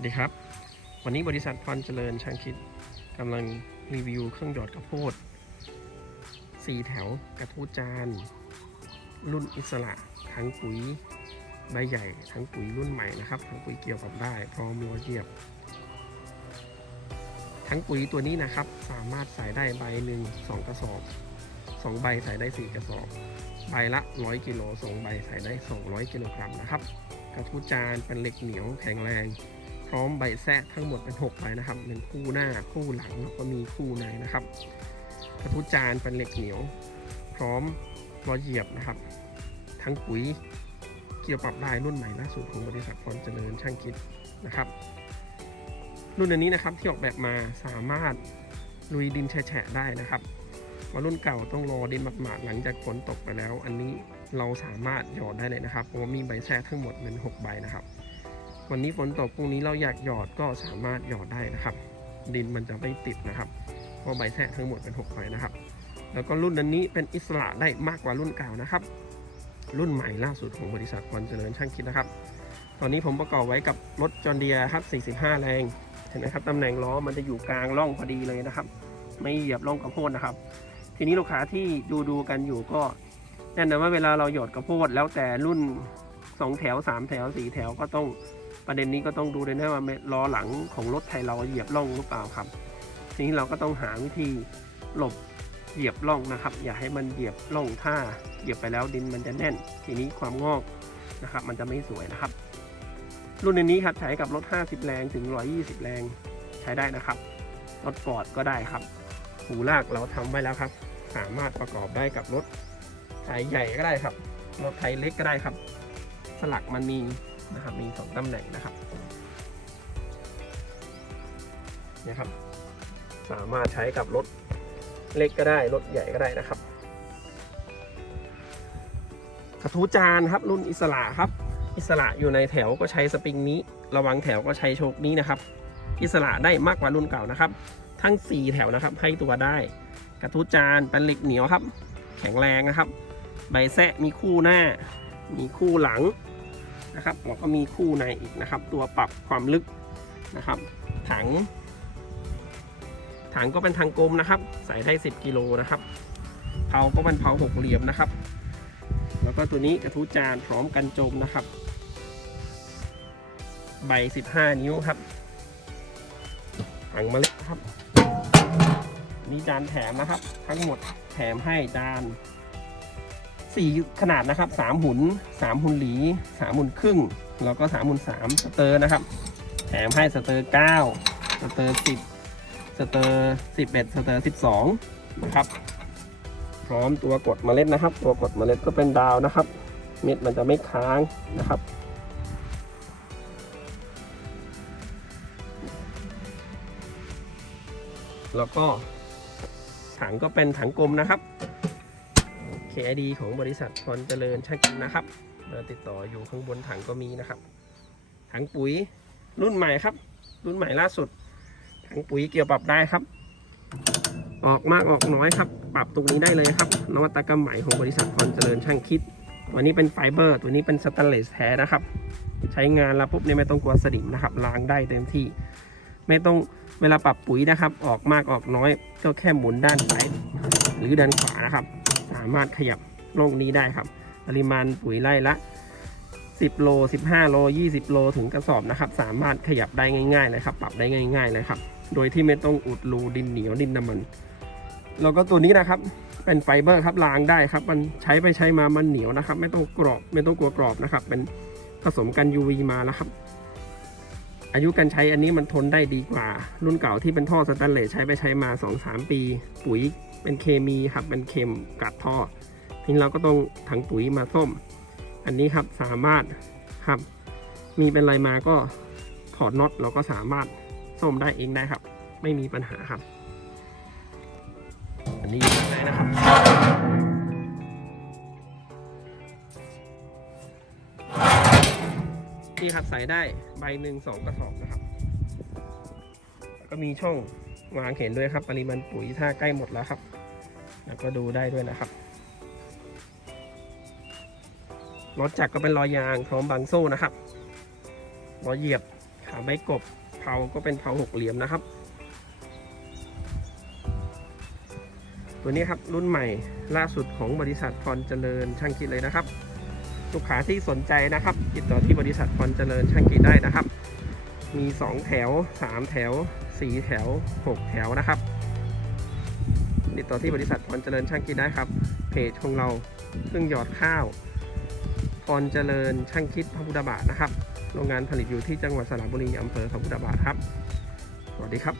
วัสดีครับ วันนี้บริษัทพรเจริญช่างคิดกำลังรีวิวเครื่องหยอดข้าวโพดสีแถวกระทู้จาน รุ่นอิสระทั้งปุ๋ยใบใหญ่ทั้งปุ๋ยรุ่นใหม่นะครับทั้งปุ๋ยเกี่ยวกับได้พร้อมรัวเหยียบ ทั้งปุ๋ยตัวนี้นะครับ สามารถใส่ได้ใบหนึ่งสองกระสอบสองใบใส่ได้สี่กระสอบใบละร้อยกิโลสองใบใส่ได้สองร้อยกิโลกรัมนะครับกระทูจานเป็นเหล็กเหนียวแข็งแรง พร้อมใบแซะทั้งหมดเป็น6ใบนะครับเป็นคู่หน้าคู่หลังแล้วก็มีคู่ในนะครับกระทู้จานเป็นเหล็กเหนียว พร้อมรอยเหยียบนะครับ ทั้งปุ๋ยเกี่ยวปรับได้รุ่นใหม่ล่าสุดของบริษัทพรเจริญช่างคิดนะครับ รุ่นอันนี้นะครับที่ออกแบบมาสามารถลุยดินแฉะได้นะครับว่ารุ่นเก่าต้องรอดินหมาดๆหลังจากฝนตกไปแล้ว อันนี้เราสามารถหยอดได้เลยนะครับเพราะว่ามีใบแซะทั้งหมดเป็น6ใบนะครับ วันนี้ฝนตกพรุ่งนี้เราอยากหยอดก็สามารถหยอดได้นะครับ ดินมันจะไม่ติดนะครับเพราะใบแทะทั้งหมดเป็น6ใบนะครับ แล้วก็รุ่นอันนี้เป็นอิสระได้มากกว่ารุ่นเก่านะครับ รุ่นใหม่ล่าสุดของบริษัทพรเจริญช่างคิดนะครับ ตอนนี้ผมประกอบไว้กับรถจอร์เดียครับ45 แรงเห็นไหมครับตำแหน่งล้อมันจะอยู่กลางร่องพอดีเลยนะครับ ไม่เหยียบร่องกระโพดนะครับ ทีนี้ลูกค้าที่ดูดูกันอยู่ก็แน่นอนว่าเวลาเราหยอดกระโพดแล้วแต่รุ่น 2แถว3แถว4แถวก็ต้องประเด็นนี้ก็ต้องดูด้วยนะว่าล้อหลังของรถไทยเราเหยียบร่องหรือเปล่าครับทีนี้เราก็ต้องหาวิธีหลบเหยียบร่องนะครับ อย่าให้มันเหยียบร่องถ้าเหยียบไปแล้วดินมันจะแน่น ทีนี้ความงอกนะครับ มันจะไม่สวยนะครับ รุ่นนี้ครับใช้กับรถ 50 แรงถึง 120 แรงใช้ได้นะครับรถฟอดก็ได้ครับ หูลากเราทำไว้แล้วครับ สามารถประกอบได้กับรถไทยใหญ่ก็ได้ครับรถไทยเล็กก็ได้ครับ สลักมันมีนะครับมีสองตำแหน่งนะครับเนี่ยครับ สามารถใช้กับรถเล็กก็ได้รถใหญ่ก็ได้นะครับ กระทู้จานครับรุ่นอิสระครับ อิสระอยู่ในแถวก็ใช้สปริงนี้ ระวังแถวก็ใช้โชคนี้นะครับ อิสระได้มากกว่ารุ่นเก่านะครับ ทั้ง 4 แถวนะครับให้ตัวได้ กระทู้จานเป็นเหล็กเหนียวครับ แข็งแรงนะครับ ใบแซะมีคู่หน้า มีคู่หลัง นะครับแล้วก็มีคู่ในอีกนะครับ ตัวปรับความลึกนะครับ ถัง ถังก็เป็นถังกลมนะครับ ใส่ได้ 10 กิโลนะครับเผาก็เป็นเผาหกเหลี่ยมนะครับ แล้วก็ตัวนี้กระทู้จานพร้อมกันจมนะครับ ใบ 15 นิ้วครับถังเมล็ดครับ มีจานแถมนะครับ ทั้งหมดแถมให้จาน สี่ขนาดนะครับสามหุ่นสามหุ่นหลีสามหุ่นครึ่ง แล้วก็สามหุ่นสามสเตอร์นะครับ แถมให้สเตอร์เก้าสเตอร์สิบสเตอร์สิบเอ็ดสเตอร์สิบสองนะครับ พร้อมตัวกดเมล็ดนะครับ ตัวกดเมล็ดก็เป็นดาวนะครับ เม็ดมันจะไม่ค้างนะครับแล้วก็ถังก็เป็นถังกลมนะครับ KID ของบริษัทพรเจริญช่างกินนะครับเบอร์ติดต่ออยู่ข้างบนถังก็มีนะครับ ถังปุ๋ยรุ่นใหม่ครับ รุ่นใหม่ล่าสุด ถังปุ๋ยเกี่ยวปรับได้ครับ ออกมากออกน้อยครับ ปรับตรงนี้ได้เลยครับ นวัตกรรมใหม่ของบริษัทพรเจริญช่างคิด ตัวนี้เป็นไฟเบอร์ ตัวนี้เป็นสแตนเลสแท้นะครับ ใช้งานแล้วปุ๊บเนี่ยไม่ต้องกลัวสนิมนะครับ ล้างได้เต็มที่ ไม่ต้องเวลาปรับปุ๋ยนะครับ ออกมากออกน้อยก็แค่หมุนด้านซ้ายหรือด้านขวานะครับามารถขยับโลกนี้ได้ครับ ปริมาณปุ๋ยไร่ละ 10 โล 15 โล 20 โลถึงกระสอบนะครับ สามารถขยับได้ง่ายๆเลยครับ ปรับได้ง่ายๆเลยครับ โดยที่ไม่ต้องอุดรูดินเหนียวดินน้ำมัน แล้วก็ตัวนี้นะครับ เป็นไฟเบอร์ครับล้างได้ครับ มันใช้ไปใช้มามันเหนียวนะครับ ไม่ต้องกรอบ ไม่ต้องกลัวกรอบนะครับ เป็นผสมกัน UV มาแล้วครับ อายุการใช้อันนี้มันทนได้ดีกว่า รุ่นเก่าที่เป็นท่อสแตนเลสใช้ไปใช้มา 2-3 ปี ปุ๋ยเป็นเคมีครับเป็นเค็มกัดท่อทีนี้เราก็ต้องถังปุ๋ยมาส้ม อันนี้ครับสามารถครับ มีเป็นไรมาก็ถอดน็อตเราก็สามารถส้มได้เองได้ครับ ไม่มีปัญหาครับ อันนี้อยู่ข้นะครับ นี่ครับใส่ได้ใบหนึ่งสองกระสอบนะครับ แล้วก็มีช่องวางเข็นด้วยครับปริมาณปุ๋ยถ้าใกล้หมดแล้วครับ แล้วก็ดูได้ด้วยนะครับรถจักรก็เป็นรอยยางพร้อมบางโซ่นะครับรอยเหยียบขขาใบกบเผาก็เป็นเผาหกเหลี่ยมนะครับ ตัวนี้ครับรุ่นใหม่ล่าสุดของบริษัทพรเจริญช่างคิดเลยนะครับ ลูกค้าที่สนใจนะครับ ติดต่อที่บริษัทพรเจริญช่างคิดได้นะครับ มี 2 แถว 3 แถว 4 แถว 6 แถวนะครับ ติดต่อที่บริษัทพรเจริญช่างคิดได้ครับ เพจของเราเครื่องหยอดข้าวพรเจริญช่างคิดพระพุทธบาทนะครับ โรงงานผลิตอยู่ที่จังหวัดสระบุรีอำเภอพระพุทธบาทครับ สวัสดีครับ